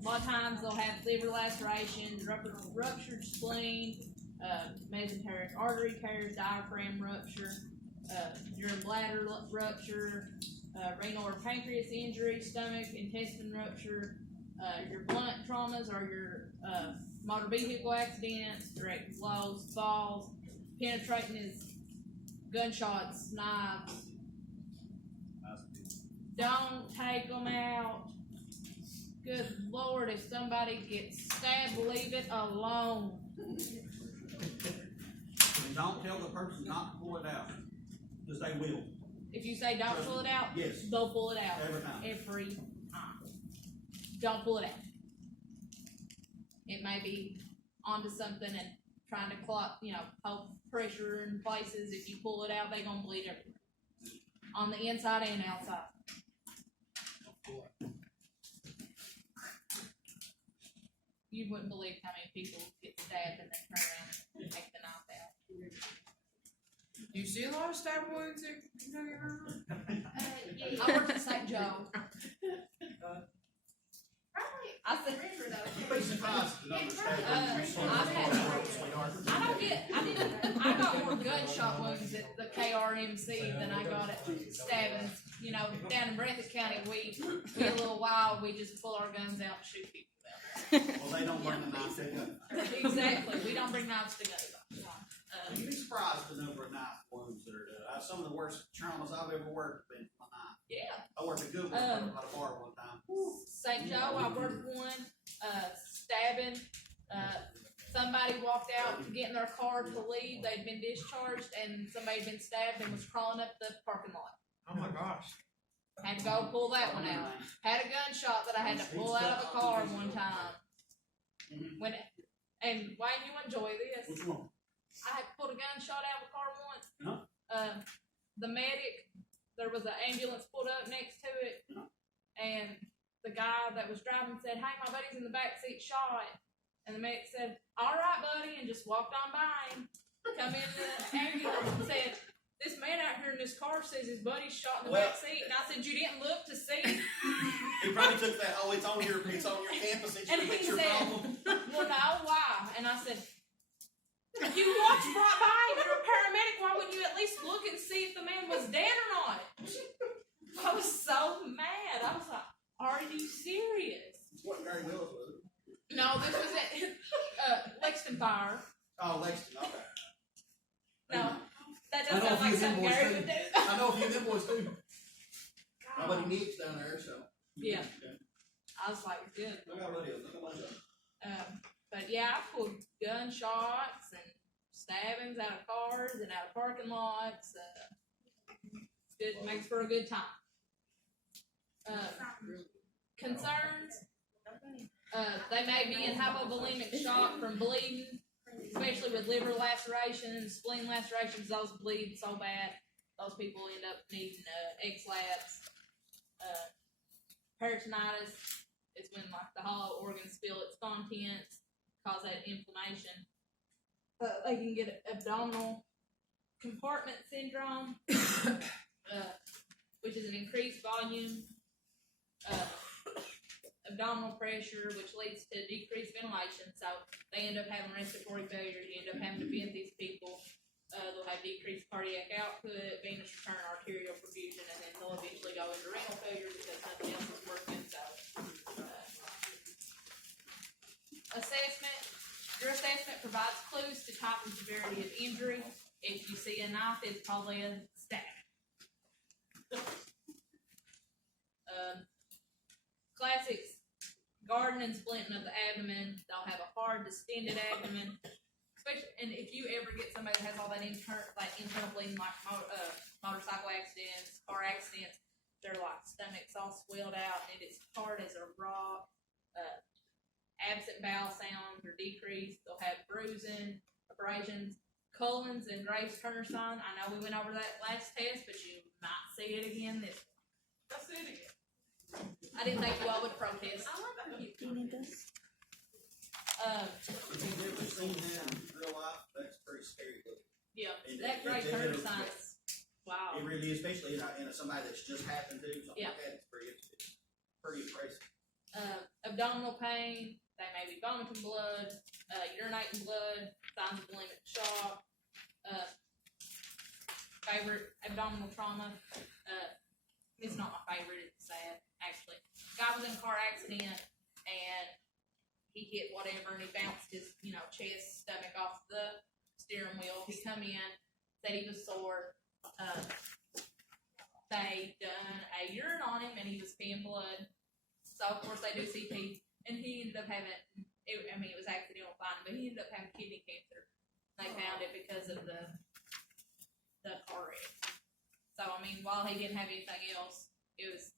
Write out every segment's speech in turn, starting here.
a lot of times they'll have liver lacerations, ruptured spleen, mesenteric artery tears, diaphragm rupture, your bladder rupture, renal or pancreas injury, stomach, intestine rupture, your blunt traumas or your motor vehicle accidents, direct blows, falls, penetrating is gunshots, knives. Don't take them out. Good Lord, if somebody gets stabbed, leave it alone. And don't tell the person not to pull it out, because they will. If you say don't pull it out, Yes. they'll pull it out. Every time. Every time. Don't pull it out. It may be onto something and trying to clot, hold pressure in places. If you pull it out, they're gonna bleed everywhere. On the inside and outside. You wouldn't believe how many people get stabbed and then turn around and take the knife out. Do you see a lot of stab wounds at Kentucky River? I worked at St. Joe. I said, You'd be surprised at the number of stab wounds you see. I got more gunshot wounds at the KRMC than I got at stabbings. Down in Breathitt County, we a little wild, we just pull our guns out and shoot people. Well, they don't bring the knife to gun. Exactly, we don't bring knives to guns. You'd be surprised the number of knife wounds that are done. Some of the worst traumas I've ever worked have been from a knife. Yeah. I worked a good one at a bar one time. St. Joe, I worked one, stabbing, somebody walked out to get in their car to leave, they'd been discharged, and somebody had been stabbed and was crawling up the parking lot. Oh my gosh. Had to go pull that one out. Had a gunshot that I had to pull out of a car one time. And Wayne, you enjoy this. Which one? I had pulled a gunshot out of a car once. No. The medic, there was an ambulance pulled up next to it, and the guy that was driving said, "Hey, my buddy's in the back seat shot." And the medic said, "All right, buddy," and just walked on by him. Come in the ambulance and said, "This man out here in this car says his buddy's shot in the back seat." And I said, "You didn't look to see?" He probably took that, "Oh, it's on your campus, it's And he your said, problem." "Well, no, why?" And I said, "You walked right by him, you're a paramedic, why wouldn't you at least look and see if the man was dead or not?" I was so mad. I was like, "Are you serious?" What Gary Willis was it? No, this was at Lexington Fire. Oh, Lexington, okay. No, that I know doesn't sound a few like of them something boys Gary too. would do. I know a few of them boys too. My buddy Nick's down there, so. Yeah. I was like, "Good." Look how it is, look how much of it. But yeah, I pulled gunshots and stabbings out of cars and out of parking lots. It makes for a good time. Concerns? They may be in hypovolemic shock from bleeding, especially with liver lacerations, spleen lacerations. Those bleed so bad, those people end up needing X-labs. Peritonitis is when the hollow organs spill its contents, cause that inflammation. They can get abdominal compartment syndrome, which is an increased volume, abdominal pressure, which leads to decreased ventilation. So they end up having respiratory failure. You end up having to vent these people. They'll have decreased cardiac output, venous return, arterial perfusion, and then they'll eventually go into renal failure because nothing else is working. So, assessment. Your assessment provides clues to type and severity of injury. If you see a knife, it's probably a stab. Classics: garden and splinting of the abdomen. They'll have a hard, distended abdomen. Especially, and if you ever get somebody that has all that internal bleeding, like motorcycle accidents, car accidents, their stomach's all swelled out and it's hard as a rock. Absent bowel sounds are decreased. They'll have bruising, abrasions, Cullen's and Graves Turner sign. I know we went over that last test, but you might see it again this one. Let's see it again. I didn't think you all would protest. Do you need this? If you've never seen that in real life, that's pretty scary looking. Yeah, And that Graves Turner sign is wow. It really is, especially in somebody that's just happened to, something Yeah. like that, it's pretty impressive. abdominal pain, they may be vomiting blood, urinating blood, signs of bulimic shock, favorite abdominal trauma, it's not my favorite, it's sad, actually. Guy was in a car accident, and he hit whatever, and he bounced his, chest, stomach off the steering wheel. He come in, said he was sore, they done a urine on him, and he was peeing blood. So, of course, they do CT, and he ended up having, it was accidental finding, but he ended up having kidney cancer. They found it because of the car wreck. So, while he didn't have anything else, it was,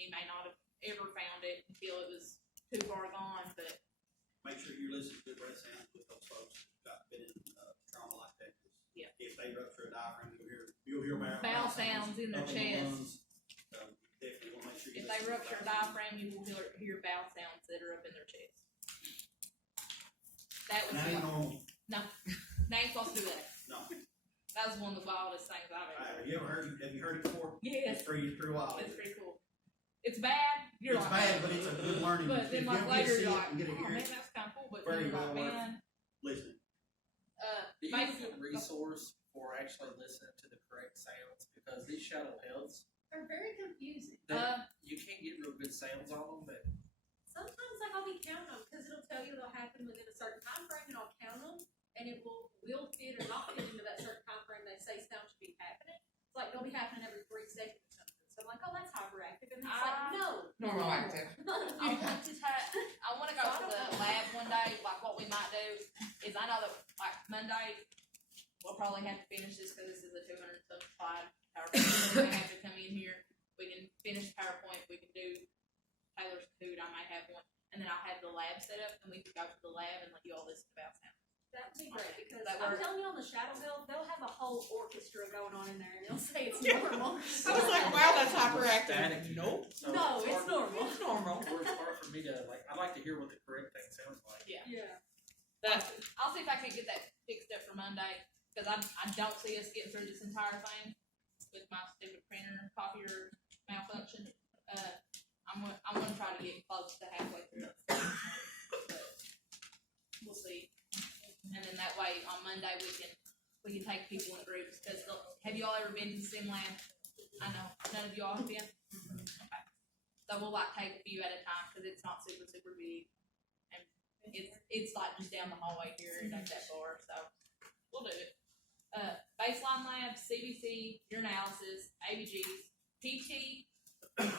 he may not have ever found it until it was too far gone, but. Make sure you listen to the breath sounds with those folks who got been in trauma like that. 'Cause Yeah. if they rupture a diaphragm, you'll hear Bowel sounds in their up the chest. lungs. So definitely want to make sure you If listen they to rupture a the diaphragm, you will hear bowel sounds that are up in their chest. That was That ain't normal. they ain't supposed to do that. No. That was one of the wildest things I've ever heard. Have you heard it before? Yes, It's pretty wild. it's pretty cool. It's bad. You're It's like, bad, but it's a good learning. But then If like you later see you're it like, and get oh a man, hearing, that's kind of cool. But very then you're like, well worth man, listen. Do you my- have a good resource for actually listening to the correct sounds? Because these shadow healths, They're very confusing. you can't get real good sounds on them, but Sometimes like I'll be counting them because it'll tell you it'll happen within a certain time frame, and I'll count them, and it will fit or not fit into that certain time frame they say sound should be happening. It's like they'll be happening every 3 seconds or something. So I'm like, oh, that's hyperactive, and it's like, no, Normal active. I want to go to the lab one day. Like what we might do is, I know that like Monday we'll probably have to finish this because this is a 200 some slide PowerPoint. We may have to come in here. We can finish PowerPoint. We can do Taylor's Food. I might have one, and then I'll have the lab set up, and we can go to the lab and let you all listen about sound. that would be great because That I'm works. telling you on the shadow hill, they'll have a whole orchestra going on in there, and they'll say it's normal. I was like, wow, that's hyperactive. static. Nope. So No, it's hard- normal. It's normal. Or it's hard for me to I'd like to hear what the correct thing sounds like. Yeah. Yeah. I'll see if I can get that fixed up for Monday, because I don't see us getting through this entire thing with my stupid printer copier malfunction. I'm gonna try to get close to halfway through it. But we'll see. And then that way on Monday we can take people in groups, because have you all ever been to SimLab? I know none of y'all have been. Okay. So we'll take a few at a time, because it's not super big. It's like just down the hallway here, and not that far, so we'll do it. Baseline lab, CBC, urinalysis, ABGs, PT and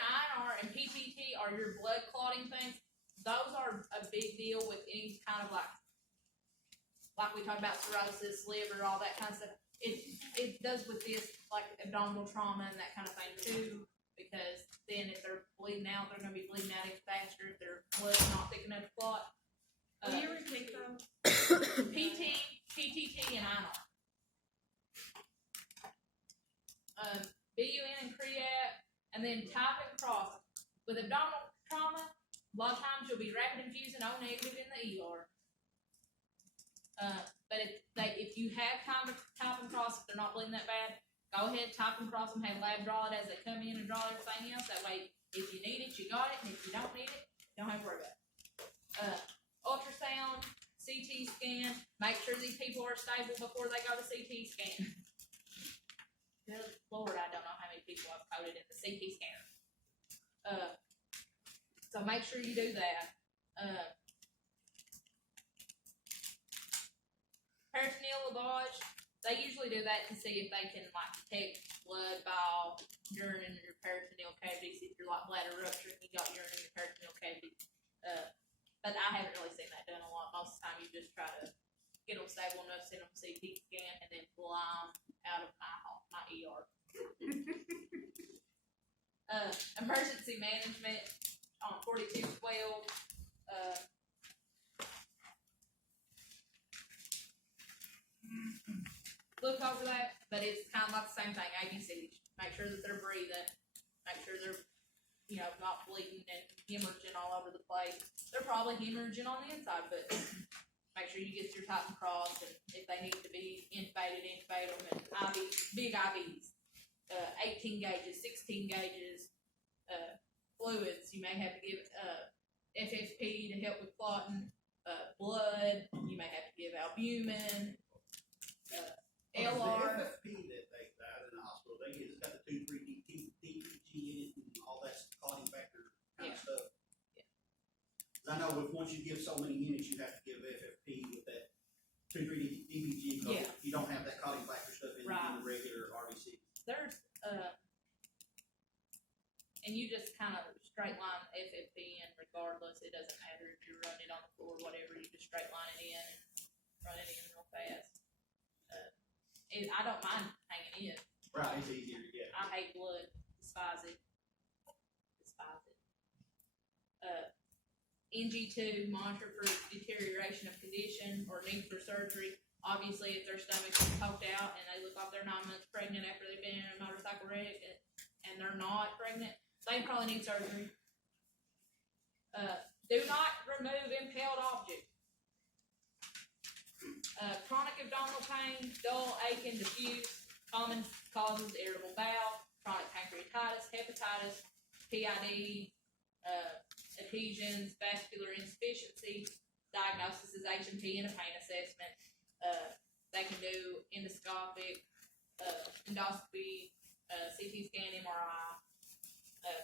INR and PTT are your blood clotting things. Those are a big deal with any kind of like we talked about cirrhosis, liver, all that kind of stuff. It does with this, like abdominal trauma and that kind of thing too, because then if they're bleeding out, they're going to be bleeding out even faster if their blood's not thick enough to clot. Will you repeat them? PT, PTT, and INR. BUN and creat, and then type and cross. With abdominal trauma, a lot of times you'll be rapid infusing O negative in the ER. But if you have time to type and cross, if they're not bleeding that bad, go ahead, type and cross them, have lab draw it as they come in and draw everything else. That way, if you need it, you got it, and if you don't need it, you don't have to worry about it. Ultrasound, CT scan, make sure these people are stable before they go to CT scan. Good Lord, I don't know how many people I've coded in the CT scanner. So make sure you do that. Peritoneal lavage, they usually do that to see if they can detect blood, bile, urine in your peritoneal cavities. If you're bladder rupture and you got urine in your peritoneal cavity. But I haven't really seen that done a lot. Most of the time you just try to get them stable enough, send them a CT scan, and then fly them out of my ER. Emergency management on 4212. Look over that, but it's kind of like the same thing. ABCs. Make sure that they're breathing. Make sure they're, not bleeding and hemorrhaging all over the place. They're probably hemorrhaging on the inside, but make sure you get your type and cross, and if they need to be intubated, intubate them, and big IVs, 18 gauges, 16 gauges, fluids, you may have to give, FFP to help with clotting, blood, you may have to give albumin, LR. The FFP that they got in the hospital, they get, it's got the 2,3-DPG in it and all that clotting factor kind of stuff. Yeah. 'Cause I know once you give so many units, you have to give FFP with that 2,3-DPG, because Yeah. you don't have that clotting factor stuff in Right. the regular RDC. There's, and you just kind of straight line FFP in regardless, it doesn't matter if you're running it on the floor, whatever, you just straight line it in and run it in real fast. I don't mind hanging in. Right, it's easier to get. I hate blood, despise it. NG2, monitor for deterioration of condition or need for surgery. Obviously, if their stomach's poked out and they look like they're 9 months pregnant after they've been in a motorcycle wreck and they're not pregnant, they probably need surgery. Do not remove impaled objects. Chronic abdominal pain, dull, aching, diffuse, common causes, irritable bowel, chronic pancreatitis, hepatitis, PID, adhesions, vascular insufficiency. Diagnosis is H&P and a pain assessment. They can do endoscopic, endoscopy, CT scan, MRI,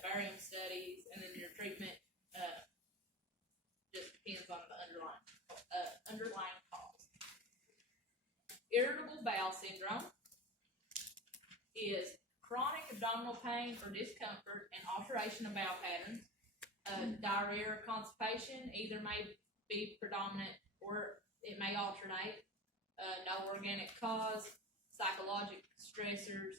barium studies, and then your treatment just depends on the underlying cause. Irritable bowel syndrome is chronic abdominal pain or discomfort and alteration of bowel patterns. Diarrhea or constipation either may be predominant or it may alternate. No organic cause, psychological stressors,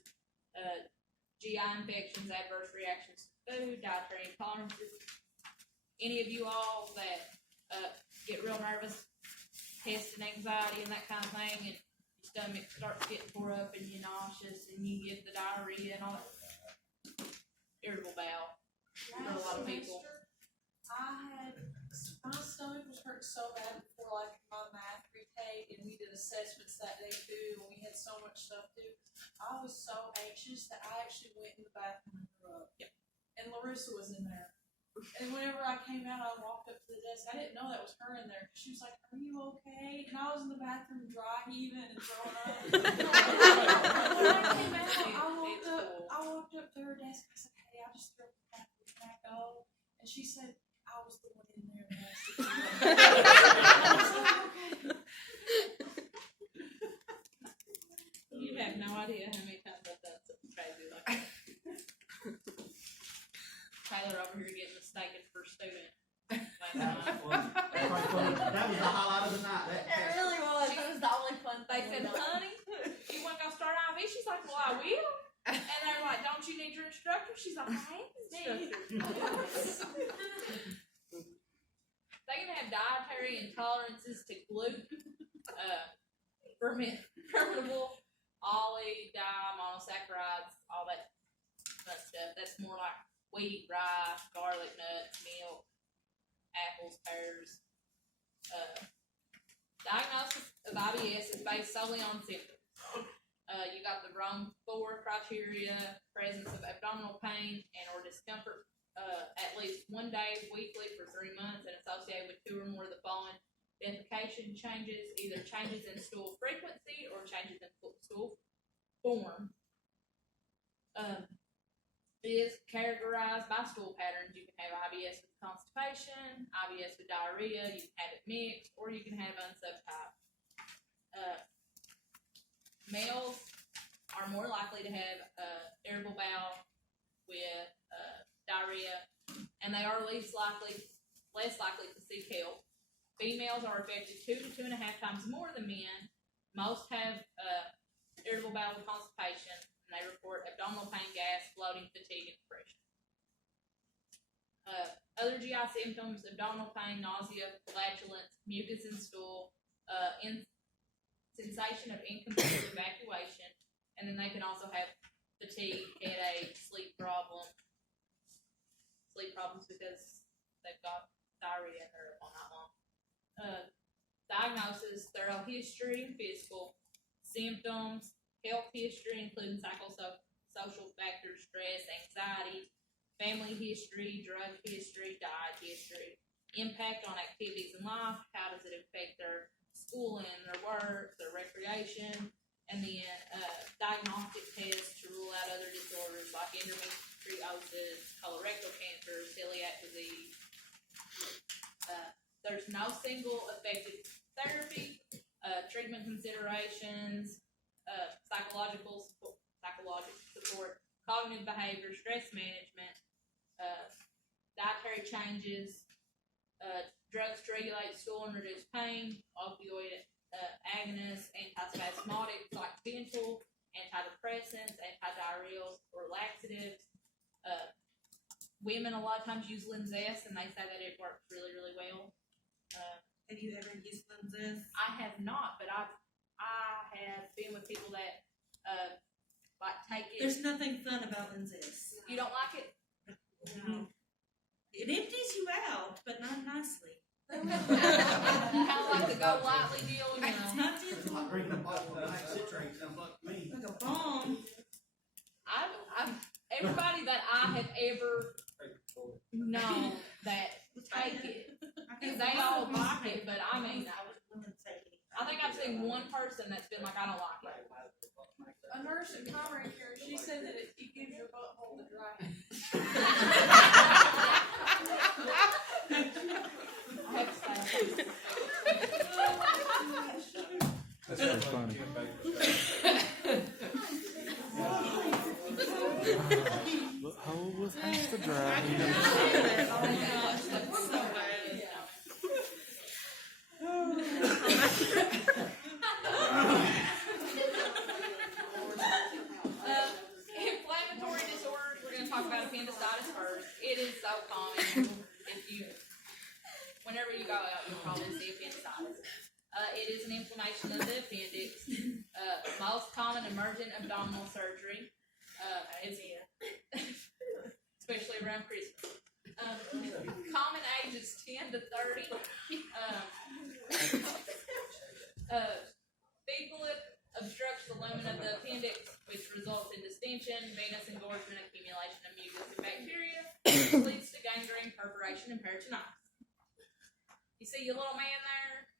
GI infections, adverse reactions to food, dietary intolerances. Any of you all that get real nervous, testing anxiety and that kind of thing, and your stomach starts getting tore up and you're nauseous and you get the diarrhea and all that. Irritable bowel. For a lot of people. My stomach was hurting so bad before like my math retake, and we did assessments that day too, and we had so much stuff to do. I was so anxious that I actually went in the bathroom and threw up. Yep. And Larissa was in there. And whenever I came out, I walked up to the desk. I didn't know that was her in there. She was like, "Are you okay?" And I was in the bathroom dry heaving and throwing up. When I came out, I walked up to her desk. I said, "Hey, I just threw up the bathroom. Can I go?" And she said, "I was the one in there that asked you." You have no idea how many times I've done something crazy like that. Tyler over here getting mistaken for a student. Last That night. was funny. That was funny. That was the highlight of the night. That really was. That was the only fun They thing. said, "Honey, you want to go start IV?" She's like, "Well, I will." And they're like, "Don't you need your instructor?" She's like, "I am the instructor." They can have dietary intolerances to gluten, fermentable, oli, monosaccharides, all that fun stuff. That's more like wheat, rye, garlic, nuts, milk, apples, pears. Diagnosis of IBS is based solely on symptoms. You got the Rome 4 criteria: presence of abdominal pain and or discomfort at least 1 day weekly for 3 months and associated with 2 or more of the following defecation changes, either changes in stool frequency or changes in stool form. Is categorized by stool patterns. You can have IBS with constipation, IBS with diarrhea, you can have it mixed, or you can have unsubtyped. Males are more likely to have irritable bowel with diarrhea, and they are less likely to seek help. Females are affected 2 to 2.5 times more than men. Most have irritable bowel with constipation, and they report abdominal pain, gas, bloating, fatigue, and depression. Other GI symptoms: abdominal pain, nausea, flatulence, mucus in stool, sensation of incomplete evacuation, and then they can also have fatigue, headache, sleep problems because they've got diarrhea and they're up all night long. Diagnosis: thorough history and physical symptoms, health history including psychosocial factors, stress, anxiety, family history, drug history, diet history, impact on activities in life, how does it affect their schooling, their work, their recreation, and then diagnostic tests to rule out other disorders like endometriosis, colorectal cancer, celiac disease. There's no single effective therapy, treatment considerations, psychological support, cognitive behavior, stress management, dietary changes, drugs to regulate stool and reduce pain, opioid agonists, antispasmodics like Bentyl, antidepressants, antidiarrheals, or laxatives. Women a lot of times use Linzess, and they say that it works really, really well. Have you ever used Linzess? I have not, but I have been with people that like take it. There's nothing fun about Linzess. You don't like it? No. It empties you out, but not nicely. Kind of like the go lightly deal, you It's know. not gentle. Like drinking a bottle of night citrate sounds like to me. Like a bomb. I've everybody that I have ever known that take it, they all like it, but I mean, I think I've seen one person that's been like, I don't like it. A nurse in primary care, she said that it gives your butthole the dry. I have to say. That's really funny. Look, hold with hands to dry. Oh my gosh, that's so bad. Inflammatory disorders, we're going to talk about appendicitis first. It is so common. Whenever you go out, you'll probably see appendicitis. It is an inflammation of the appendix. Most common emergent abdominal surgery is especially around Christmas. Common age is 10 to 30. Fecal obstructs the lumen of the appendix, which results in distension, venous engorgement, accumulation of mucus and bacteria, which leads to gangrene, perforation, and peritonitis. You see your little man there?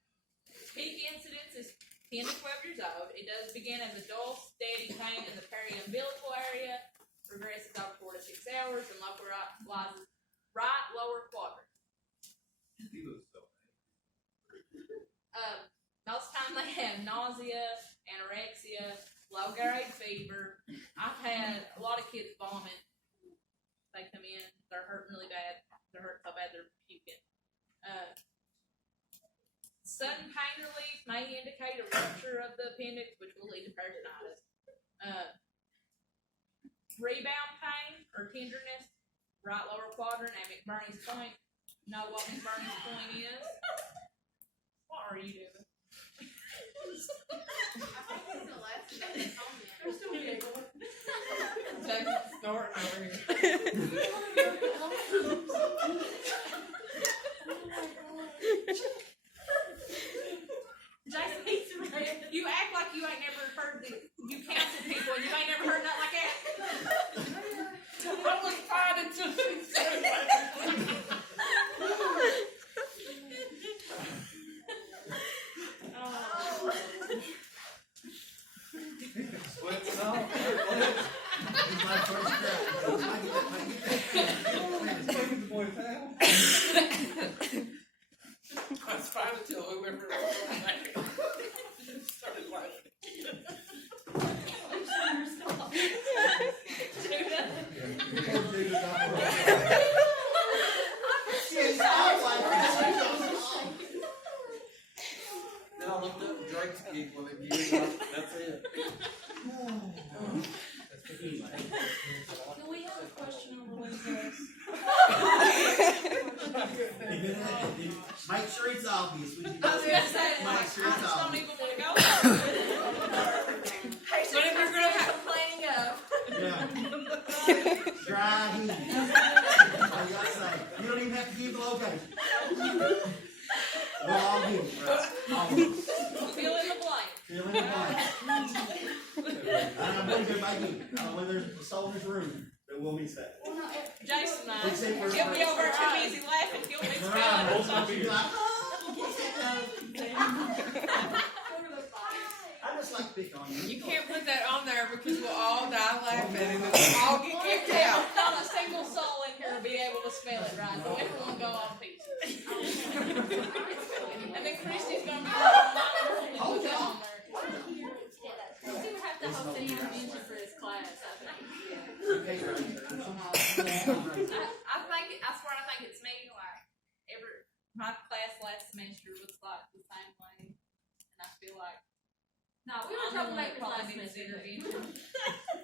Peak incidence is 10 to 12 years old. It does begin as a dull, steady pain in the periumbilical area, progresses over 4 to 6 hours, and localizes right lower quadrant. Most time they have nausea, anorexia, low-grade fever. I've had a lot of kids vomit. They come in, they're hurting really bad. They're hurting so bad they're puking. Sudden pain relief may indicate a rupture of the appendix, which will lead to peritonitis. Rebound pain or tenderness, right lower quadrant at McBurney's point. Know what McBurney's point is? What are you doing? They're still giggling. Texas starting over here. Jason, you act like you ain't never heard you counsel people and you ain't never heard nothing like that. I was fine until she said that. Sweats it off. It's my first I was fine until whoever started laughing. Then I looked up Drake's giggling and you that's it. Do we have a question over Linzess? Make sure it's obvious when you I was gonna say, Make like, sure I it's just don't obvious. even want to go there. But if you're gonna have complaining of. Yeah. Dry heat. All you gotta say. You don't even have to give the location. We'll all give it, right? All of it. Fill in the blank. Fill in the blank. And I believe everybody did. I don't believe there's a soul in this room that will miss that. Jason, mine. Except for- He'll be over too busy laughing, he'll be Right. spelling. You're like, I just like to pick on you. You can't put that on there because we'll all die laughing and we'll all get kicked out. Not a single soul in here will be able to spell it right, so everyone go on pieces. And then Christy's gonna be like, Oh, put that yeah. on there. Christy would have to host an intervention for his class, I think. Okay, right. I swear I think it's me, like, my class last semester was like the same way, and I feel like No, we were I'm the one that troublemakers probably last needs semester. intervention.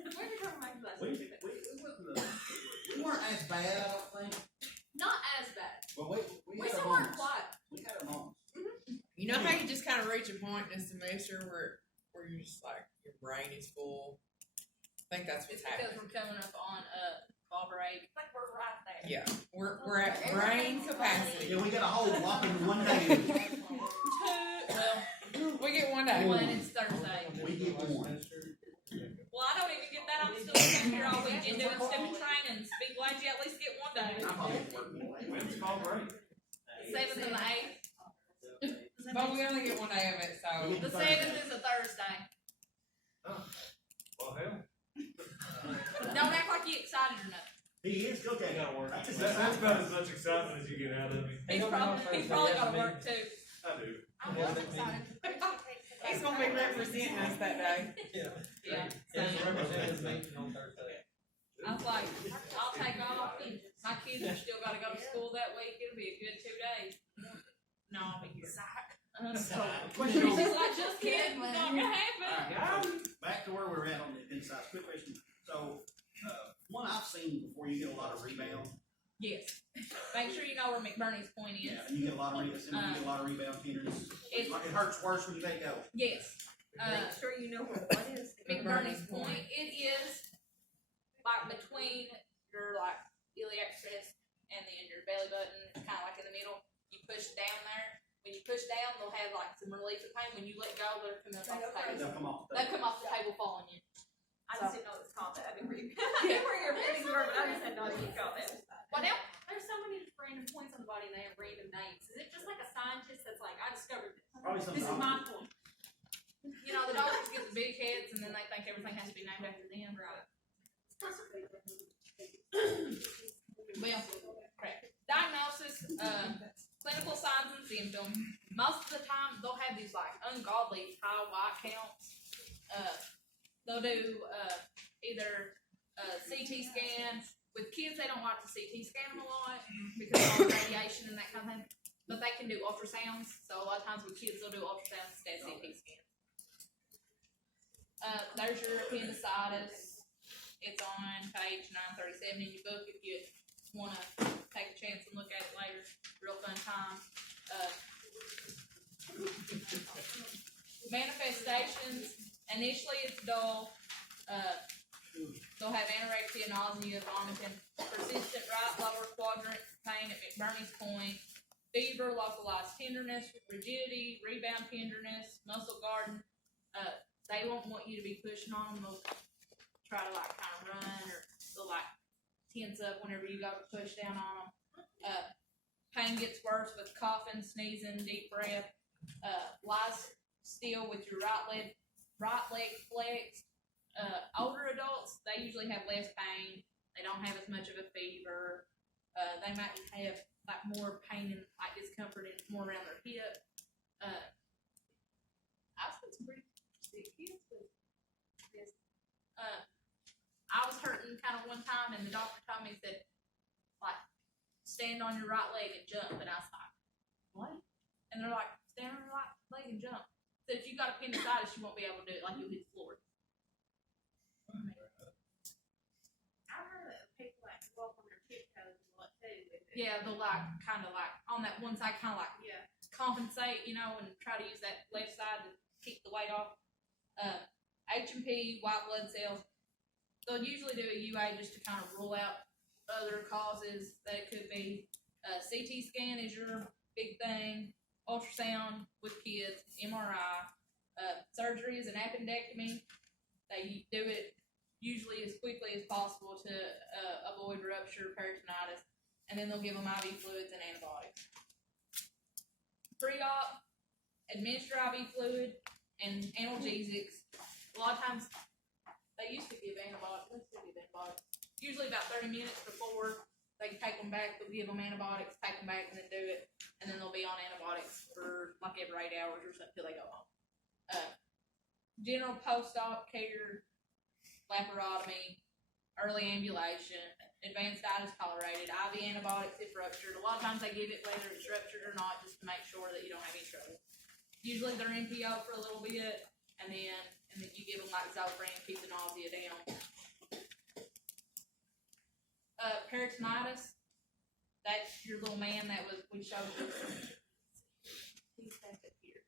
We were troublemakers last We, semester. we weren't as bad, I don't think. Not as bad. But we We had our still weren't moments. quiet. We had our moments. You know how you just kind of reach a point in a semester where you're just like, your brain is full? I think that's It's what's because happening. we're coming up on fall break. It's like we're right there. Yeah, we're at brain capacity. Yeah, we got a whole whopping one day. Well, We get one day. one is Thursday. We get one. Well, I don't even get that. I'm still sitting here all weekend doing stupid trainings. Be glad you at least get one day. I probably work more. When's fall break? 7th and the 8th. But we only get one day of it, so. The 7th is a Thursday. Well, hell. Don't act like you excited or nothing. He is cooking. Gotta work. That's That's about as much excitement as you get out of me. He's probably got to work too. I do. I was excited. He's gonna be representing us that day. Yeah. There's a same. representative meeting on Thursday. I was like, I'll take off. And my kids have still got to go to school that week. It'll be a good 2 days. No, I'll be here. So, Question she's on- like, just kidding. Not gonna happen. Alright, back to where we're at on the inside. Quick question. So, one I've seen before, you get a lot of rebound. Yes. Make sure you know where McBurney's Point is. Yeah, and you get a lot of rebound. You get a lot of rebound tenderness. It's, It hurts worse when you let go. yes. sure you know what is. McBurney's Point. It is like between your like iliac crest and then your belly button. It's kind of like in the middle. You push down there. When you push down, they'll have like some relief of pain. When you let go, they'll come off the table. They'll come off. They'll come off the table, fall on you. I just didn't know it was called that. I didn't read. I knew where your feelings were, but I just didn't know it was called that. What now? There's so many random points on the body and they have random names. Is it just like a scientist that's like, I discovered this? Probably something. This is my point. You know, the doctors get the big heads and then they think everything has to be named after them. Right. Well, correct. Diagnosis, clinical signs and symptoms. Most of the time, they'll have these like ungodly high white counts. They'll do either CT scan. With kids, they don't like to CT scan them a lot because of all the radiation and that kind of thing. But they can do ultrasounds. So a lot of times with kids, they'll do ultrasounds instead of CT scans. There's your appendicitis. It's on page 937 in your book if you want to take a chance and look at it later. Real fun time. Manifestations. Initially, it's dull. They'll have anorexia, nausea, vomiting, persistent right lower quadrant pain at McBurney's Point, fever, localized tenderness, rigidity, rebound tenderness, muscle garden. They won't want you to be pushing on them. They'll try to like kind of run or they'll like tense up whenever you go to push down on them. Pain gets worse with coughing, sneezing, deep breath. Lies still with your right leg flexed. Older adults, they usually have less pain. They don't have as much of a fever. They might have like more pain and like discomfort and more around their hip. I've seen some pretty sick kids with this. I was hurting kind of one time, and the doctor told me, said, like, stand on your right leg and jump. And I was like, what? And they're like, stand on your right leg and jump. So if you got appendicitis, you won't be able to do it, like you'll hit the floor. I heard that people like to walk on their tiptoes a lot too. With it. Yeah, they'll like, kind of like, on that one side, kind of like, Yeah. compensate, you know, and try to use that left side to keep the weight off. H&P, white blood cells, they'll usually do a UA just to kind of rule out other causes that it could be. CT scan is your big thing. Ultrasound with kids, MRI. Surgery is an appendectomy. They do it usually as quickly as possible to avoid rupture, peritonitis, and then they'll give them IV fluids and antibiotics. Pre-op, administer IV fluid and analgesics. A lot of times, they used to give antibiotics. They still give antibiotics. Usually about 30 minutes before they take them back, they'll give them antibiotics, take them back, and then do it, and then they'll be on antibiotics for like every 8 hours or something until they go home. General post-op care, laparotomy, early ambulation, advanced itis tolerated, IV antibiotics if ruptured. A lot of times they give it whether it's ruptured or not, just to make sure that you don't have any trouble. Usually they're NPO for a little bit, and then you give them like Zofran, keep the nausea down. Peritonitis, that's your little man that we showed this. He's back up here.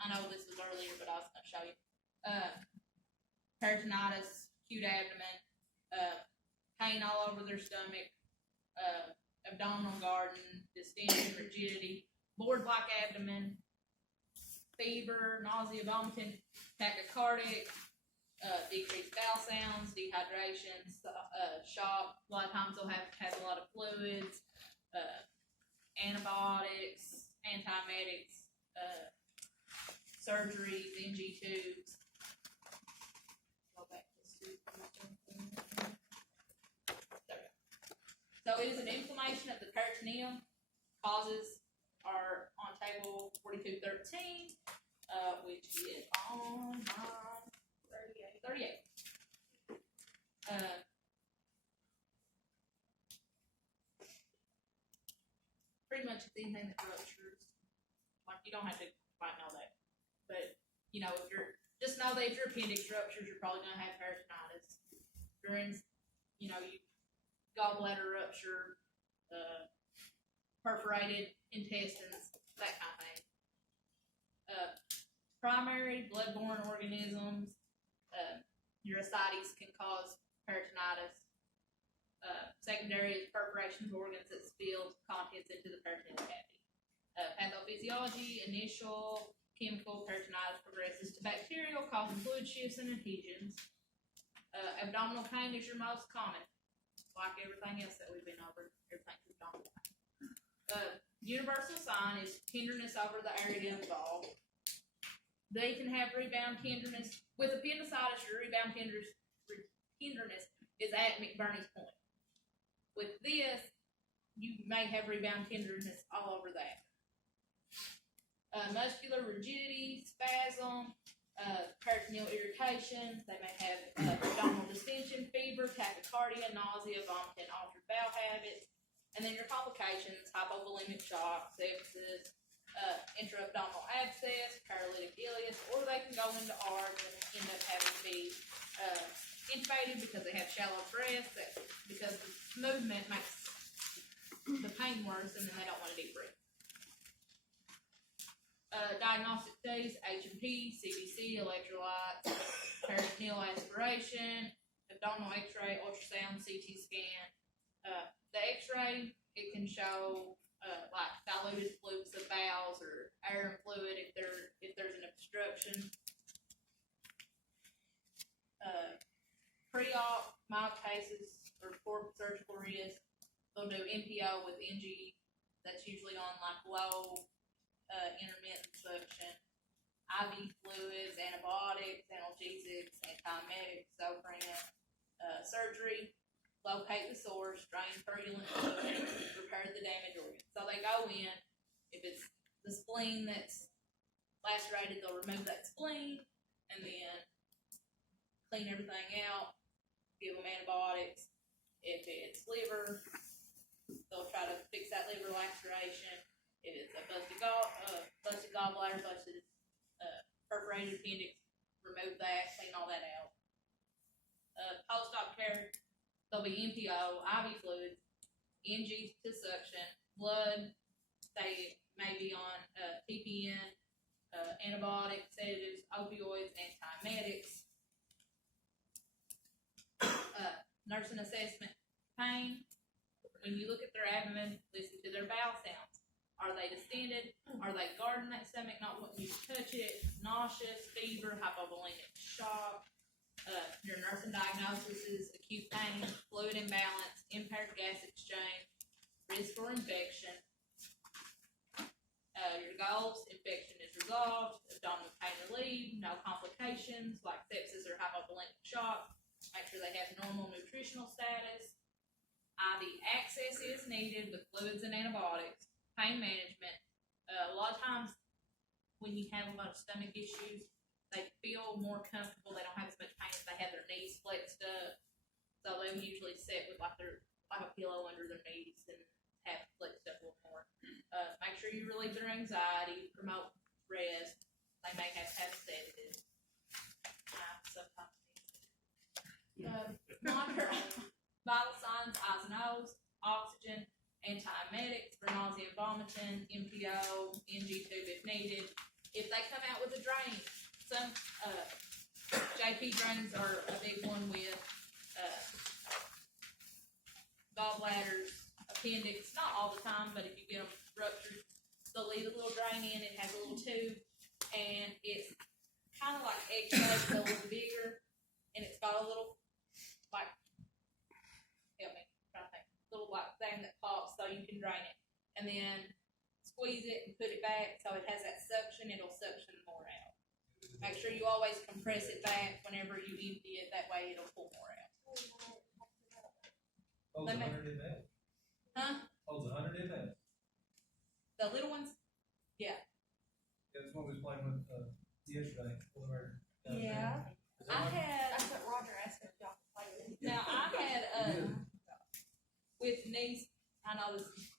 I know this was earlier, but I was going to show you. Peritonitis, acute abdomen, pain all over their stomach, abdominal garden, distension, rigidity, board-like abdomen, fever, nausea, vomiting, tachycardic, decreased bowel sounds, dehydration, shock. A lot of times they'll have a lot of fluids, antibiotics, antiemetics, surgeries, NG tubes. Go back to so it is an inflammation of the peritoneum. Causes are on table 4213, which is on 38. Pretty much it's anything that ruptures. Like, you don't have to quite know that. But, you know, just know that if your appendix ruptures, you're probably going to have peritonitis. During, you know, gallbladder rupture, perforated intestines, that kind of thing. Primary bloodborne organisms, your ascites can cause peritonitis. Secondary is perforation of organs that spill contents into the peritoneal cavity. Pathophysiology, initial chemical peritonitis progresses to bacterial, causing fluid shifts and adhesions. Abdominal pain is your most common. Like everything else that we've been over, everything's abdominal pain. Universal sign is tenderness over the area involved. They can have rebound tenderness. With appendicitis, your rebound tenderness is at McBurney's point. With this, you may have rebound tenderness all over that. Muscular rigidity, spasm, peritoneal irritation. They may have abdominal distension, fever, tachycardia, nausea, vomiting, altered bowel habits. And then your complications, hypovolemic shock, sepsis, intra-abdominal abscess, paralytic ileus, or they can go into ARDS and end up having to be intubated because they have shallow breaths, because the movement makes the pain worse, and then they don't want to deep breathe. Diagnostic studies, H&P, CBC, electrolytes, peritoneal aspiration, abdominal x-ray, ultrasound, CT scan. The x-ray, it can show like diluted flukes of bowels or air and fluid if there's an obstruction. Pre-op, mild cases or poor surgical risk, they'll do NPO with NG. That's usually on like low intermittent suction. IV fluids, antibiotics, analgesics, antiemetics, Zofran. Surgery, locate the source, drain turbulent fluid, repair the damaged organ. So they go in, if it's the spleen that's lacerated, they'll remove that spleen and then clean everything out, give them antibiotics. If it's liver, they'll try to fix that liver laceration. If it's a busted gallbladder, busted perforated appendix, remove that, clean all that out. Post-op care, there'll be NPO, IV fluids, NG to suction, blood. They may be on TPN, antibiotics, sedatives, opioids, antiemetics. Nursing assessment, pain. When you look at their abdomen, listen to their bowel sounds. Are they distended? Are they guarding that stomach, not wanting you to touch it? Nauseous, fever, hypovolemic shock. Your nursing diagnosis is acute pain, fluid imbalance, impaired gas exchange, risk for infection. Your goals: infection is resolved, abdominal pain relieved, no complications like sepsis or hypovolemic shock. Make sure they have normal nutritional status. IV access is needed with fluids and antibiotics. Pain management. A lot of times when you have a lot of stomach issues, they feel more comfortable. They don't have as much pain if they have their knees flexed up. So they usually sit with like a pillow under their knees and have flexed up a little more. Make sure you relieve their anxiety, promote rest. They may have to have sedatives. Sometimes. Monitor vital signs, eyes and nose, oxygen, antiemetics for nausea and vomiting, MPO, NG tube if needed. If they come out with a drain, some JP drains are a big one with gallbladders, appendix, not all the time, but if you get them ruptured, they'll leave a little drain in. It has a little tube, and it's kind of like egg-shaped, but a little bigger, and it's got a little, like, help me, I'm trying to think, little like thing that pops so you can drain it, and then squeeze it and put it back so it has that suction. It'll suction more out. Make sure you always compress it back whenever you empty it. That way it'll pull more out. Oh, Let it's me- 100 in that. Huh? Oh, it's 100 in that. The little ones? Yeah, that's what we was playing with yesterday. Yeah. I had. That's what Roger asked if y'all could play with. Now I had with knees. I know this is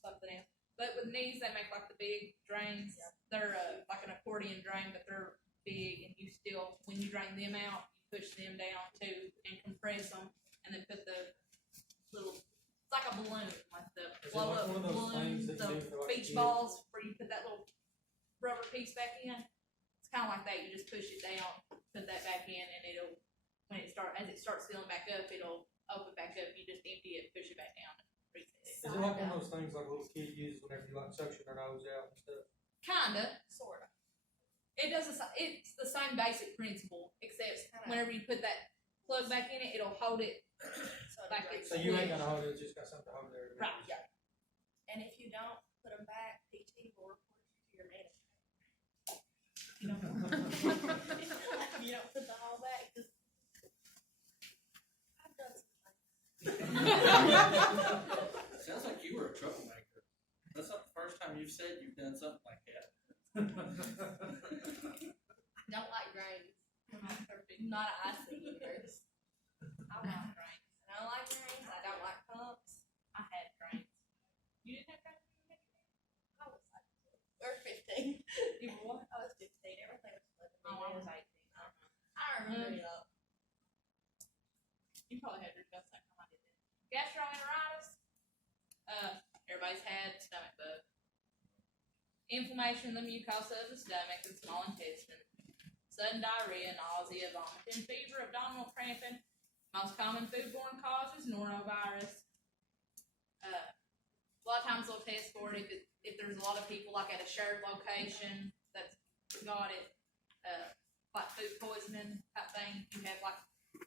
something else, but with knees they make like the big drains. They're like an accordion drain, but they're big, and you still, when you drain them out, you push them down too and compress them, and then put the little. It's like a balloon, like the Is it blow like up one of those balloons, things that the you do for, like, beach kids? balls where you put that little rubber piece back in. It's kind of like that. You just push it down, put that back in, and it'll as it starts filling back up, it'll open back up. You just empty it, push it back down, and reset it. Is it like one of those things like a little kid uses whenever you like suction their nose out and stuff? Kinda. Sorta. It does. It's the same basic principle, except whenever you put that plug back in it, it'll hold it back. So you ain't gotta hold it, it's just got something to hold there. Right. Yeah. And if you don't put them back, PT will report you to your manager. You don't put the whole back. Just, I've done some things. Sounds like you were a troublemaker. That's not the first time you've said you've done something like that. Don't like drains. Not an icy eaters. I like drains. I don't like drains. I don't like pumps. I had drains. You didn't have drains? I was like, we're 15. You were what? I was 15. Everything was flipping. Oh, I was 18. I remember it all. You probably had your best time I did that. Gastroenteritis. Everybody's had stomach bug. Inflammation of the mucosa of the stomach and small intestine. Sudden diarrhea, nausea, vomiting, fever, abdominal cramping. Most common foodborne cause is norovirus. A lot of times they'll test for it if there's a lot of people like at a shared location that's got it, like food poisoning type thing. You have like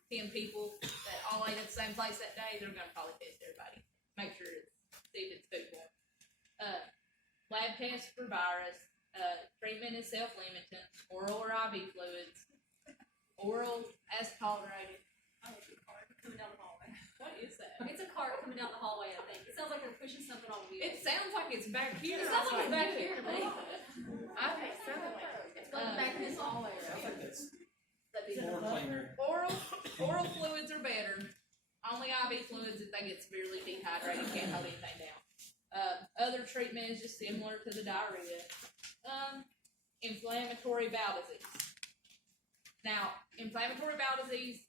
10 people that all ate at the same place that day, they're gonna probably test everybody. Make sure see if it's foodborne. Lab test for virus. Treatment is self-limiting. Oral or IV fluids. Oral as tolerated. Oh, it's a cart coming down the hallway. What is that? It's a cart coming down the hallway, I think. It sounds like they're pushing something on wheels. It sounds like it's back here. It sounds like it's back here to me. I think so. It's going back in this hallway, Sounds right? like that's That'd be floor cleaner. Oral fluids are better. Only IV fluids if they get severely dehydrated, can't hold anything down. Other treatment is just similar to the diarrhea. Inflammatory bowel disease. Now, inflammatory bowel disease,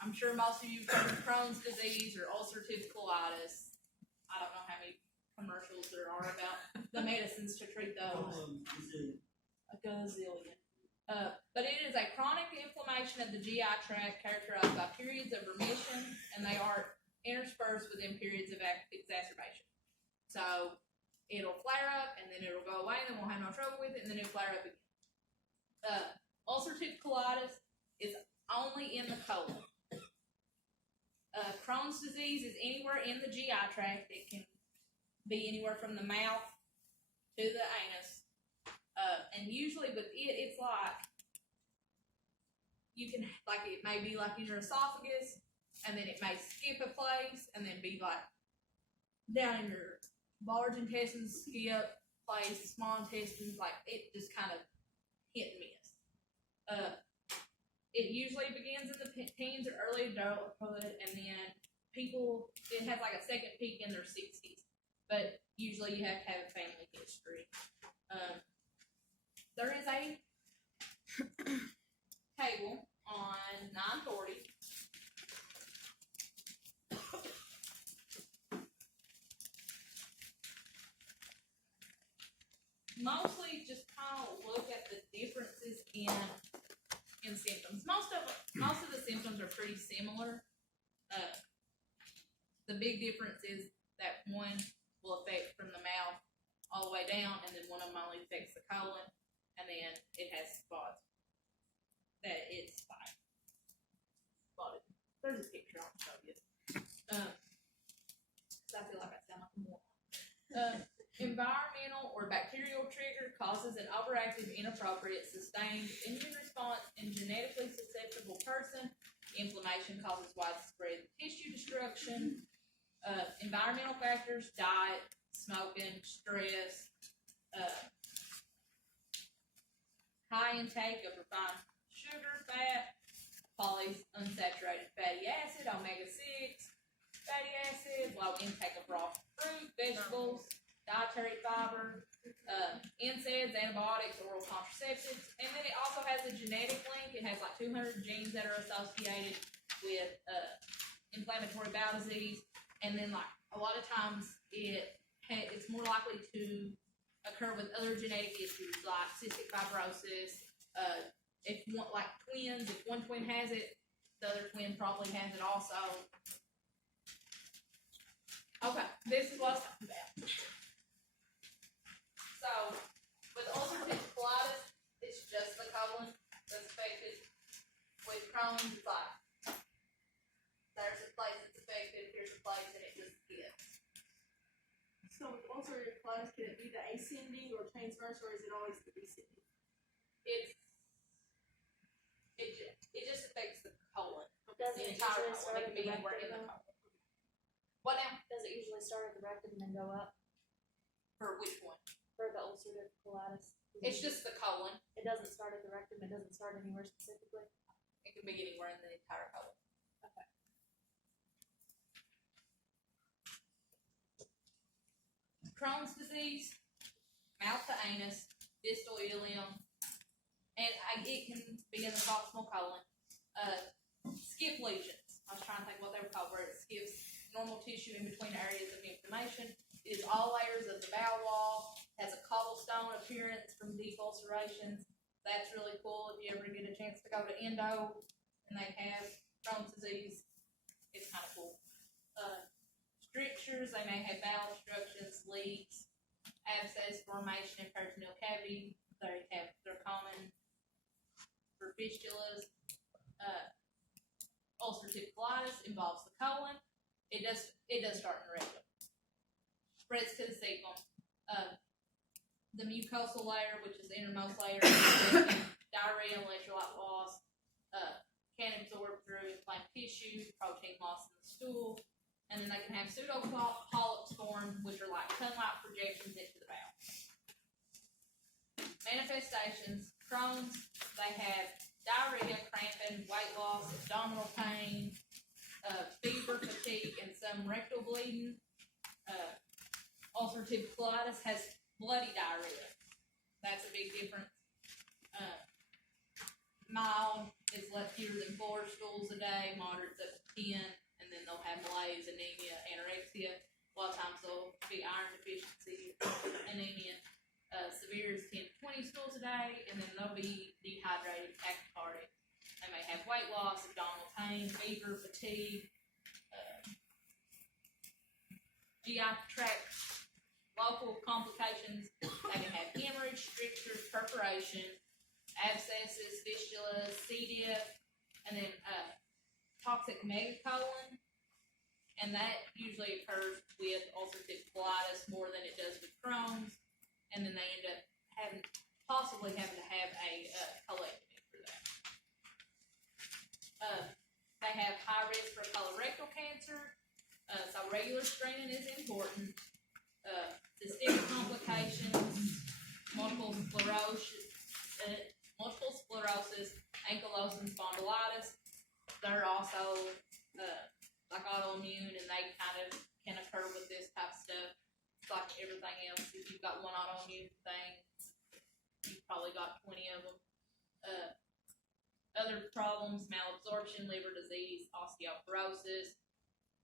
I'm sure most of you have heard of Crohn's disease or ulcerative colitis. I don't know how many commercials there are about the medicines to treat those. A gazillion. But it is a chronic inflammation of the GI tract characterized by periods of remission, and they are interspersed within periods of exacerbation. So it'll flare up, and then it'll go away, and then we'll have no trouble with it, and then it'll flare up again. Ulcerative colitis is only in the colon. Crohn's disease is anywhere in the GI tract. It can be anywhere from the mouth to the anus. And usually with it's like, you can, like, it may be like in your esophagus, and then it may skip a place, and then be like down in your large intestines, skip place, small intestines, like it just kind of hit and miss. It usually begins in the teens or early adulthood, and then it has like a second peak in their 60s. But usually you have to have a family history. There is a table on 940. Mostly just kind of look at the differences in symptoms. Most of the symptoms are pretty similar. The big difference is that one will affect from the mouth all the way down, and then one of them only affects the colon, and then it has spots. That it's spotted. There's a picture I'll show you. So I feel like I sound like a moron. Environmental or bacterial trigger causes an overactive, inappropriate, sustained immune response in genetically susceptible person. Inflammation causes widespread tissue destruction. Environmental factors, diet, smoking, stress, high intake of refined sugar, fat, polyunsaturated fatty acid, omega-6 fatty acid, low intake of raw fruit, vegetables, dietary fiber, NSAIDs, antibiotics, oral contraceptives, and then it also has a genetic link. It has like 200 genes that are associated with inflammatory bowel disease, and then like a lot of times it's more likely to occur with other genetic issues like cystic fibrosis. If one, like twins, if one twin has it, the other twin probably has it also. Okay, this is what I was talking about. So, with ulcerative colitis, it's just the colon that's affected. With Crohn's, it's like, there's a place that's affected, here's a place, and it just hits. So with ulcerative colitis, can it be the ascending or transverse, or is it always the descending? It just affects the colon. Does The it entire usually colon. start It at can the be anywhere in the rectum? colon. What now? Does it usually start at the rectum and then go up For which one? for the ulcerative colitis? It's just the colon. It doesn't start at the rectum. It doesn't start anywhere specifically. It can be anywhere in the entire colon. Okay. Crohn's disease, mouth to anus, distal ileum, and it can be in the proximal colon. Skip lesions. I was trying to think what they were called, where it skips normal tissue in between areas of inflammation. It is all layers of the bowel wall, has a cobblestone appearance from deep ulcerations. That's really cool if you ever get a chance to go to endo and they have Crohn's disease. It's kind of cool. Strictures, they may have bowel obstructions, leaks, abscess formation in peritoneal cavity. They're common for fistulas. Ulcerative colitis involves the colon. It does start in the rectum. Spreads to the cecum. The mucosal layer, which is the innermost layer, diarrhea, electrolyte loss, can absorb through inflamed tissue, protein loss in the stool, and then they can have pseudopolyps form, which are like tongue-like projections into the bowel. Manifestations: Crohn's, they have diarrhea, cramping, weight loss, abdominal pain, fever, fatigue, and some rectal bleeding. Ulcerative colitis has bloody diarrhea. That's a big difference. Mild is less fewer than 4 stools a day, moderate's up to 10, and then they'll have malaise, anemia, anorexia. A lot of times they'll be iron deficiency, anemia. Severe is 10 to 20 stools a day, and then they'll be dehydrated, tachycardic. They may have weight loss, abdominal pain, fever, fatigue, GI tract, local complications. They can have hemorrhage, strictures, perforation, abscesses, fistulas, C. diff, and then, toxic megacolon, and that usually occurs with ulcerative colitis more than it does with Crohn's, and then they end up possibly having to have a, colectomy for that. They have high risk for colorectal cancer, so regular screening is important. Systemic complications, multiple sclerosis, ankylosing spondylitis. They're also, like autoimmune, and they kind of can occur with this type of stuff. It's like everything else. If you've got one autoimmune thing, you've probably got 20 of them. Other problems, malabsorption, liver disease, osteoporosis.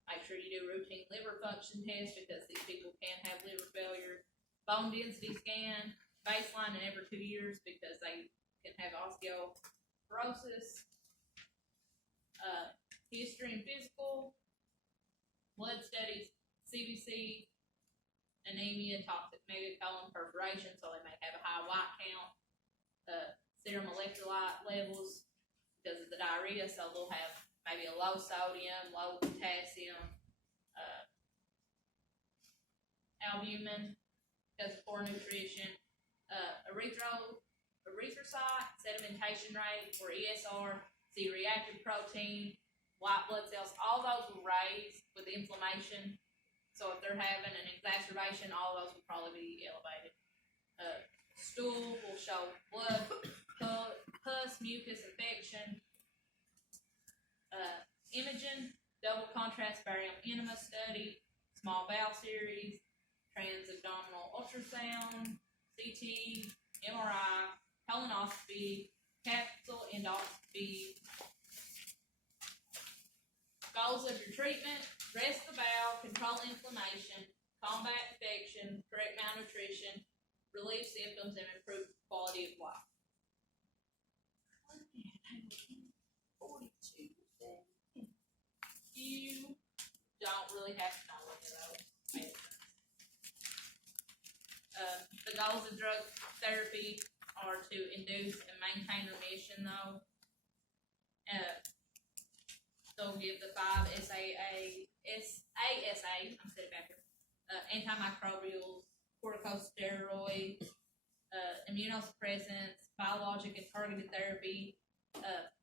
Make sure you do routine liver function tests because these people can have liver failure. Bone density scan, baseline in every 2 years because they can have osteoporosis. History and physical, blood studies, CBC, anemia, toxic megacolon perforation, so they may have a high white count. Serum electrolyte levels because of the diarrhea, so they'll have maybe a low sodium, low potassium, albumin because of poor nutrition, erythrocyte, sedimentation rate, or ESR, C-reactive protein, white blood cells, all those will raise with inflammation. So if they're having an exacerbation, all those will probably be elevated. Stool will show blood, pus, mucus, infection. Imaging, double contrast barium enema study, small bowel series, transabdominal ultrasound, CT, MRI, colonoscopy, capsule endoscopy. Goals of your treatment: rest the bowel, control inflammation, combat infection, correct malnutrition, relieve symptoms, and improve quality of life. 42. You don't really have to know any of those. The goals of drug therapy are to induce and maintain remission, though. They'll give the 5 antimicrobials, corticosteroids, immunosuppressants, biologic and targeted therapy.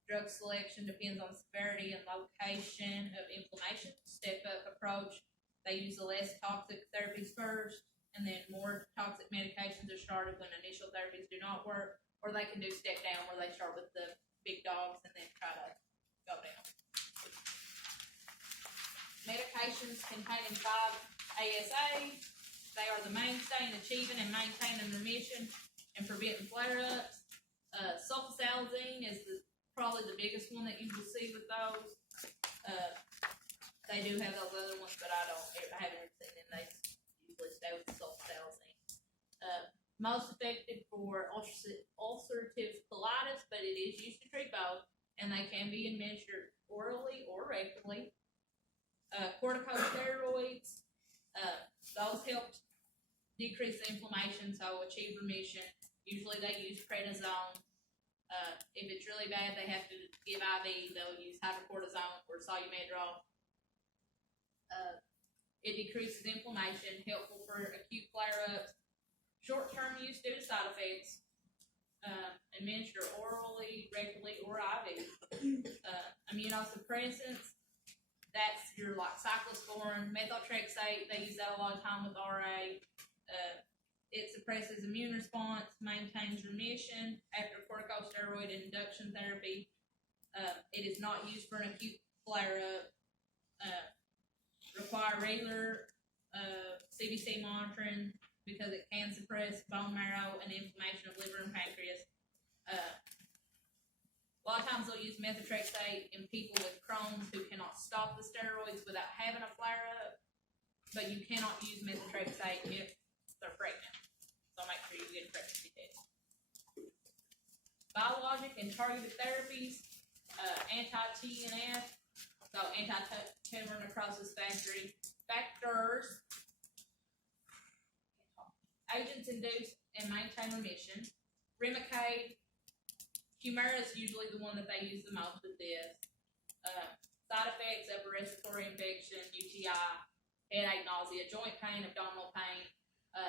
Drug selection depends on severity and location of inflammation. Step-up approach. They use the less toxic therapies first, and then more toxic medications are started when initial therapies do not work, or they can do step down where they start with the big dogs and then try to go down. Medications containing 5-ASA. They are the mainstay in achieving and maintaining remission and preventing flare-ups. Sulfasalazine is probably the biggest one that you will see with those. They do have those other ones, but I haven't ever seen them. They usually stay with the sulfasalazine. Most effective for ulcerative colitis, but it is used to treat both, and they can be administered orally or rectally. Corticosteroids, those help decrease the inflammation, so achieve remission. Usually they use prednisone. If it's really bad, they have to give IV. They'll use hydrocortisone or Solumedrol. It decreases inflammation, helpful for acute flare-ups. Short-term use due to side effects. Administer orally, rectally, or IV. Immunosuppressants. That's your like cyclosporin, methotrexate. They use that a lot of time with RA. It suppresses immune response, maintains remission after corticosteroid induction therapy. It is not used for an acute flare-up. Require regular CBC monitoring because it can suppress bone marrow and inflammation of liver and pancreas. A lot of times they'll use methotrexate in people with Crohn's who cannot stop the steroids without having a flare-up, but you cannot use methotrexate if they're pregnant. So make sure you get a pregnancy test. Biologic and targeted therapies, anti-TNF, so anti-tumor necrosis factors, agents induce and maintain remission. Remicade, Humira is usually the one that they use the most with this. Side effects: upper respiratory infection, UTI, headache, nausea, joint pain, abdominal pain.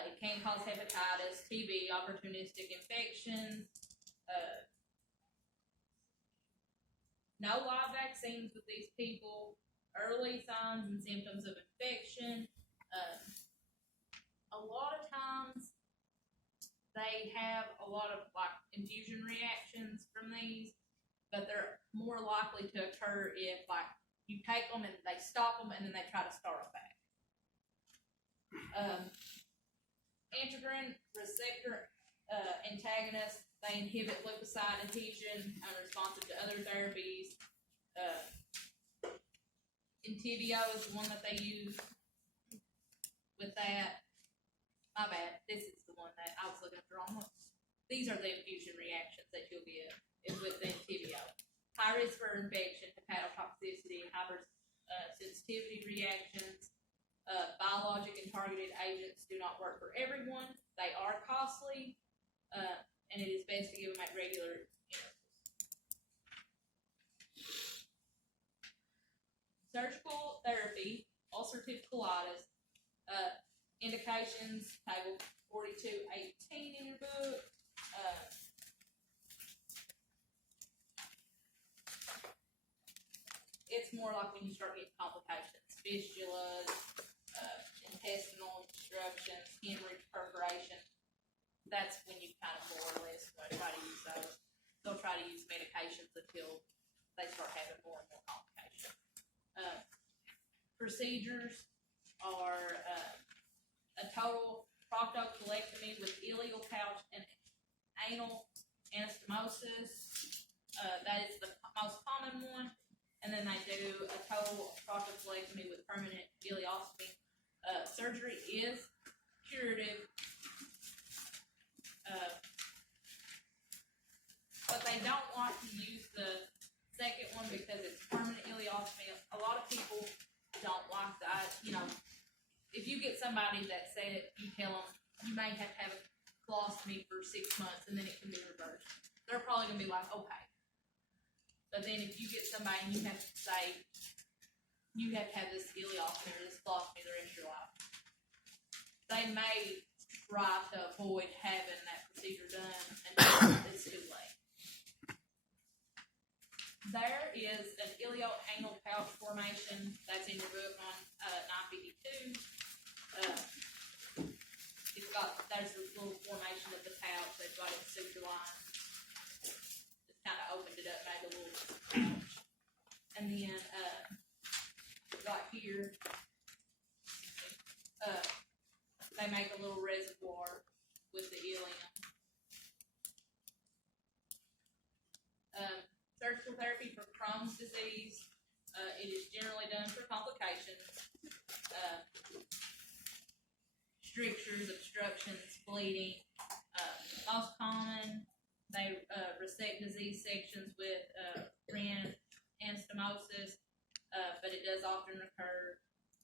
It can cause hepatitis, TB, opportunistic infections. No live vaccines with these people. Early signs and symptoms of infection. A lot of times they have a lot of like infusion reactions from these, but they're more likely to occur if like you take them and they stop them and then they try to start them back. Antigen receptor antagonists, they inhibit leukocyte adhesion, unresponsive to other therapies. Entyvio is the one that they use with that. My bad, this is the one that I was looking at the wrong one. These are the infusion reactions that you'll get is with the Entyvio. High risk for infection, hepatotoxicity, hypersensitivity reactions. Biologic and targeted agents do not work for everyone. They are costly, and it is best to give them at regular intervals. Surgical therapy, ulcerative colitis, indications, table 4218 in your book. It's more like when you start getting complications, fistulas, intestinal obstructions, hemorrhage, perforation. That's when you kind of more or less try to use those. They'll try to use medications until they start having more and more complications. Procedures are a total proctocolectomy with ileal pouch and anal anastomosis. That is the most common one. And then they do a total proctocolectomy with permanent ileostomy. Surgery is curative, but they don't like to use the second one because it's permanent ileostomy. A lot of people don't like that. You know, if you get somebody that said it, you tell them you may have to have a colostomy for 6 months and then it can be reversed. They're probably gonna be like, okay. But then if you get somebody and you have to say, you have to have this ileostomy or this colostomy the rest of your life, they may try to avoid having that procedure done until it's too late. There is an ileo-anal pouch formation that's in your book on 952. There's this little formation of the pouch that's got its suture line. Just kind of opened it up, made a little pouch. And then, right here, they make a little reservoir with the ileum. Surgical therapy for Crohn's disease. It is generally done for complications. Strictures, obstructions, bleeding. Most common, they resect disease sections with Ren anastomosis, but it does often occur.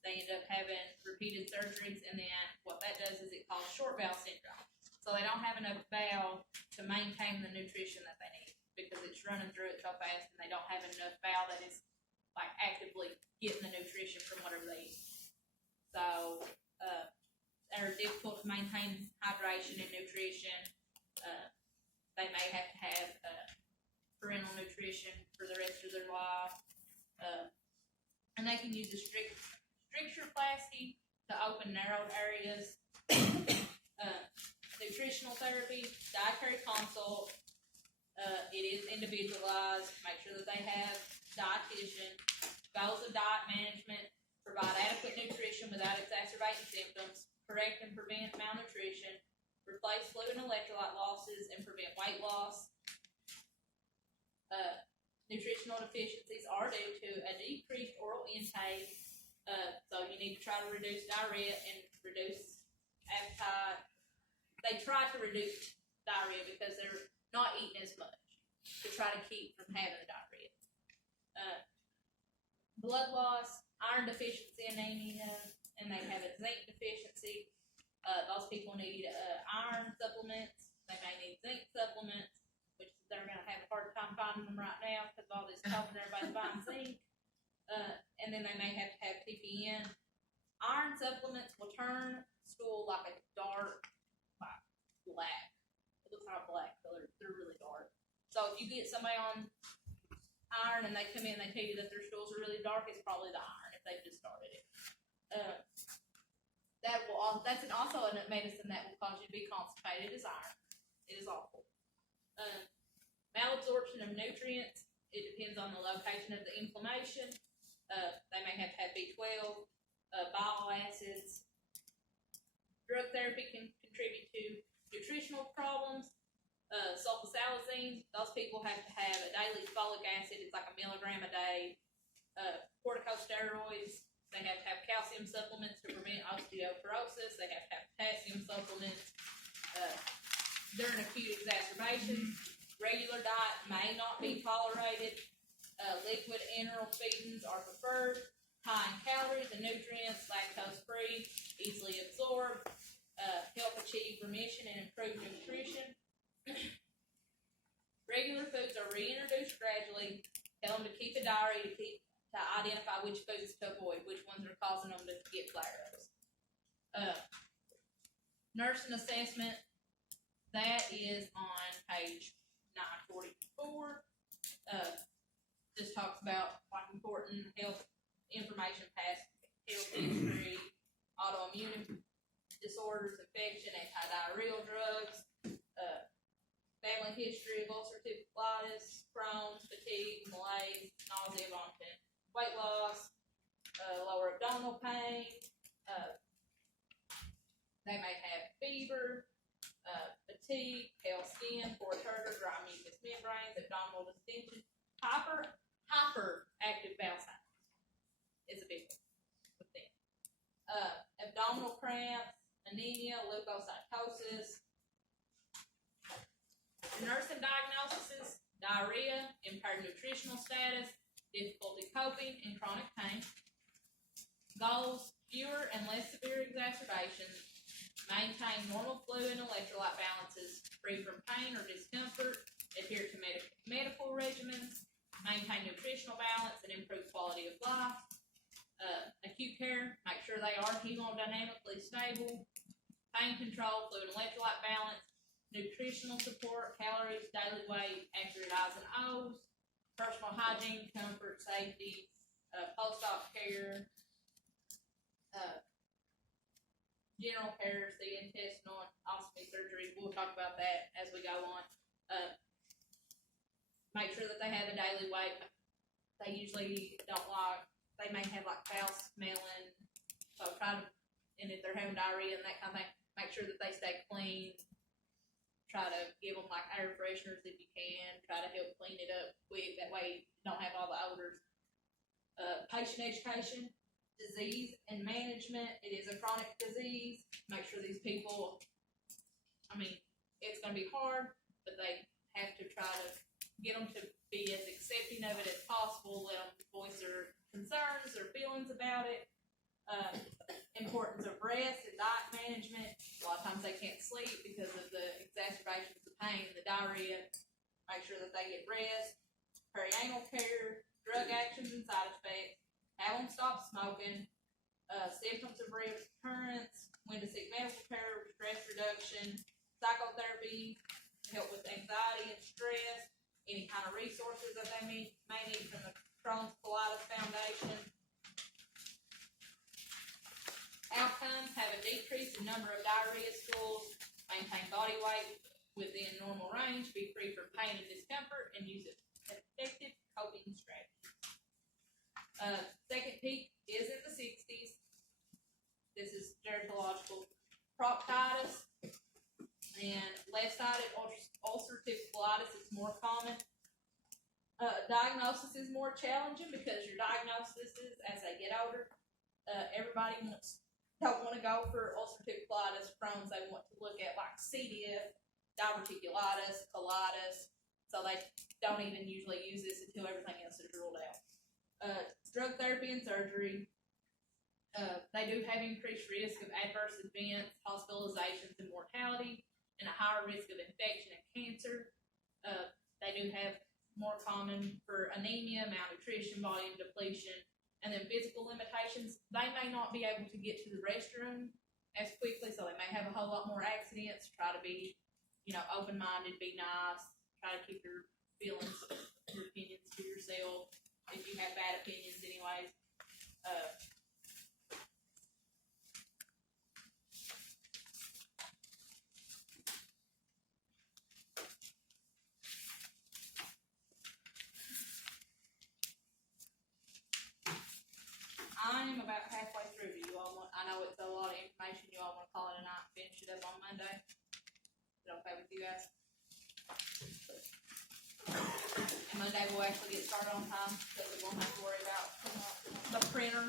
They end up having repeated surgeries, and then what that does is it causes short bowel syndrome. So they don't have enough bowel to maintain the nutrition that they need because it's running through it so fast, and they don't have enough bowel that is like actively getting the nutrition from whatever they eat. So they're difficult to maintain hydration and nutrition. They may have to have parental nutrition for the rest of their life, and they can use a strictureplasty to open narrowed areas. Nutritional therapy, dietary consult. It is individualized. Make sure that they have dietitian. Goals of diet management: provide adequate nutrition without exacerbating symptoms, correct and prevent malnutrition, replace fluid and electrolyte losses, and prevent weight loss. Nutritional deficiencies are due to a decreased oral intake, so you need to try to reduce diarrhea and reduce appetite. They try to reduce diarrhea because they're not eating as much to try to keep from having the diarrhea. Blood loss, iron deficiency anemia, and they have a zinc deficiency. Those people need iron supplements. They may need zinc supplements, which they're going to have a hard finding them right now because all this COVID and everybody's buying zinc. And then they may have to have PPN. Iron supplements will turn stool like a dark, like black. It looks like a black color. They're really dark. So if you get somebody on iron and they come in and they tell you that their stools are really dark, it's probably the iron if they've just started it. That's also a medicine that will cause you to be constipated is iron. It is awful. Malabsorption of nutrients, it depends on the location of the inflammation. They may have to have B12, bile acids. Drug therapy can contribute to nutritional problems. Sulfasalazine, those people have to have a daily folic acid, it's like 1 milligram a day. Corticosteroids, they have to have calcium supplements to prevent osteoporosis, they have to have potassium supplements. During acute exacerbations, regular diet may not be tolerated. Liquid enteral feedings are preferred, high in calories and nutrients, lactose-free, easily absorbed, help achieve remission and improve nutrition. Regular foods are reintroduced gradually. Tell them to keep a diary to identify which foods to avoid, which ones are causing them to get flare-ups. Nursing assessment, that is on page 944. Just talks about like important health information, past health history, autoimmune disorders, infection, antidiarrheal drugs, family history of ulcerative colitis, Crohn's, fatigue, malaise, nausea, vomiting, weight loss, lower abdominal pain. They may have fever, fatigue, pale skin, poor turgor, dry mucous membranes, abdominal distension, hyperactive bowel signs is a big one with them. Abdominal cramps, anemia, leukocytosis. Nursing diagnoses, diarrhea, impaired nutritional status, difficulty coping, and chronic pain. Goals, fewer and less severe exacerbations. Maintain normal fluid and electrolyte balances, free from pain or discomfort, adhere to medical regimens, maintain nutritional balance and improve quality of life. Acute care, make sure they are hemodynamically stable. Pain control, fluid and electrolyte balance, nutritional support, calories, daily weight, accurate I's and O's, personal hygiene, comfort, safety, post-op care, general care, the intestinal and ostomy surgery. We'll talk about that as we go on. Make sure that they have a daily weight. They usually don't like, they may have like foul smelling, so try to, and if they're having diarrhea and that kind of thing, make sure that they stay clean. Try to give them like air fresheners if you can. Try to help clean it up quick. That way you don't have all the odors. Patient education, disease and management. It is a chronic disease. Make sure these people, I mean, it's going to be hard, but they have to try to get them to be as accepting of it as possible. Let them voice their concerns, their feelings about it. Importance of rest and diet management. A lot of times they can't sleep because of the exacerbations of pain, the diarrhea. Make sure that they get rest. Perianal care, drug actions and side effects. Have them stop smoking. Symptoms of recurrence. When to seek medical care, stress reduction. Psychotherapy to help with anxiety and stress. Any kind of resources that they may need from the Crohn's Colitis Foundation. Outcomes, have a decrease in number of diarrhea stools, maintain body weight within normal range, be free from pain and discomfort, and use effective coping strategies. Second peak is in the 60s. This is dermatological proctitis, and left-sided ulcerative colitis is more common. Diagnosis is more challenging because your diagnosis is, as they get older, everybody don't want to go for ulcerative colitis, Crohn's. They want to look at like C. diff, diverticulitis, colitis. So they don't even usually use this until everything else is ruled out. Drug therapy and surgery. They do have increased risk of adverse events, hospitalizations, and mortality, and a higher risk of infection and cancer. They do have more common for anemia, malnutrition, volume depletion, and then physical limitations. They may not be able to get to the restroom as quickly, so they may have a whole lot more accidents. Try to be, open-minded, be nice, try to keep your feelings, your opinions to yourself, if you have bad opinions anyways. I am about halfway through. Do you all want, I know it's a lot of information, you all wanna call it a night and finish it up on Monday? Is it okay with you guys? And Monday we'll actually get started on time, because we won't have to worry about the printer